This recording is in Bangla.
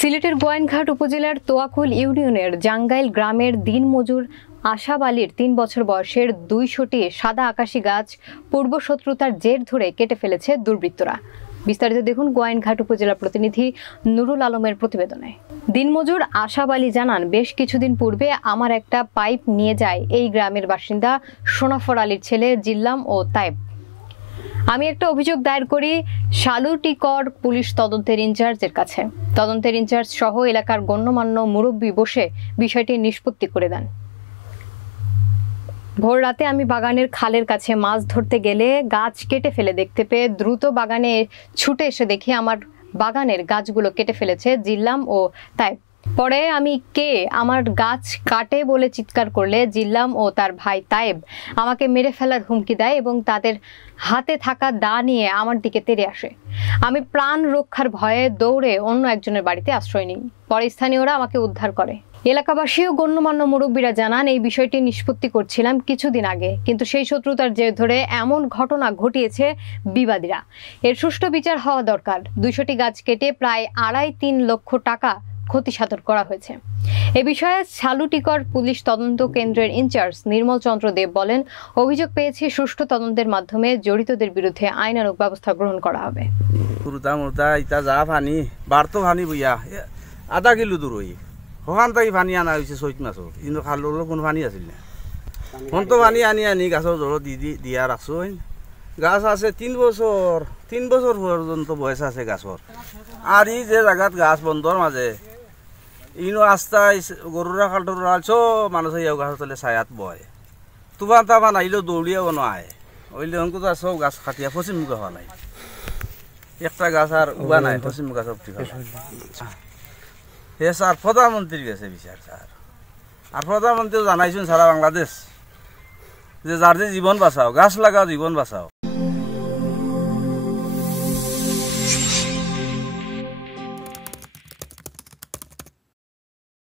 সিলেটের গোয়াইনঘাট উপজেলার তোয়াকুল ইউনিয়নের জাঙ্গাইল গ্রামের দিনমজুর আশাব আলীর ৩ বছর বয়সের ২০০টি সাদা আকাশি গাছ পূর্বশত্রুতার জের ধরে কেটে ফেলেছে দুর্বৃত্তরা। বিস্তারিত দেখুন গোয়াইনঘাট উপজেলা প্রতিনিধি নুরুল আলমের প্রতিবেদনে। দিনমজুর আশাব আলী জানান, বেশ কিছুদিন পূর্বে আমার একটা পাইপ নিয়ে যায় এই গ্রামের বাসিন্দা সোনাফর আলীর ছেলে জিল্লাম ও তাইব। আমি একটা অভিযোগ দায়ের করি শালুটিকর পুলিশ তদন্তের ইনচার্জের কাছে। তদন্তের ইনচার্জ সহ এলাকার গণ্যমান্য মুরব্বী বসে বিষয়টি নিষ্পত্তি করে দেন। ভোর রাতে আমি বাগানের খালের কাছে মাছ ধরতে গেলে গাছ কেটে ফেলে দেখতে পেয়ে দ্রুত বাগানে ছুটে এসে দেখি আমার বাগানের গাছগুলো কেটে ফেলেছে জিল্লাম ও তাইব। পরে আমি আমার গাছ কাটে বলে চিৎকার করলে জিল্লাম ও তার ভাই তাইব আমাকে মেরে ফেলার হুমকি দেয় এবং তাদের হাতে থাকা দা নিয়ে আমার দিকে তেড়ে আসে। আমি প্রাণ রক্ষার ভয়ে দৌড়ে অন্য একজনের বাড়িতে আশ্রয় নিই। পরে স্থানীয়রা আমাকে উদ্ধার করে। এলাকাবাসী ও গণ্যমান্য মুরব্বীরা জানান, এই বিষয়টি নিষ্পত্তি করছিলাম কিছুদিন আগে, কিন্তু সেই শত্রুতার জের ধরে এমন ঘটনা ঘটিয়েছে বিবাদীরা। এর সুষ্ঠু বিচার হওয়া দরকার। ২০০টি গাছ কেটে প্রায় ২.৫-৩ লক্ষ টাকা ক্ষতি সাধন করা হয়েছে। এ বিষয়ে শালুটিকর পুলিশ তদন্ত কেন্দ্রের ইনচার্জ নির্মল চন্দ্র দেব বলেন, অভিযোগ পেয়েছি, সুষ্ঠু তদন্তের মাধ্যমে জড়িতদের বিরুদ্ধে আইনানুগ ব্যবস্থা গ্রহণ করা হবে। আধা কিলো দূর হই ওখান থেকে পানি আনা হয়েছে চৈত মাছৰ, কিন্তু খালৰ কোনো পানী আছিল না। ফোনটো পানী আনি গাছৰ জড়ত দিয়া ৰাখছো। গাছ আছে ৩ বছৰ পৰ্যন্ত বয়স আছে গাছৰ। আৰু এই যে জাগাত গাছ বন্ধৰ মাজে ইনো আস্তা গৰুৰা খালটোৰ চব মানুহ গাছৰ তলে ছায়াত বয়। তুফান তাফান আহিলেও দৌৰিয়াও নহয়, ওইলে অংকুত চব গাছ কাটিয়া পশ্চিম মুখে হোৱা নাই, একটা গাছ আর উবা নাই, পশ্চিম মুখে সব ঠিক হে স্যার প্রধানমন্ত্রীর কাছে বিচার স্যার। আর প্রধানমন্ত্রী জানাইছেন সারা বাংলাদেশ যে যার যে জীবন বাঁচাও, গাছ লাগাও, জীবন বাঁচাও।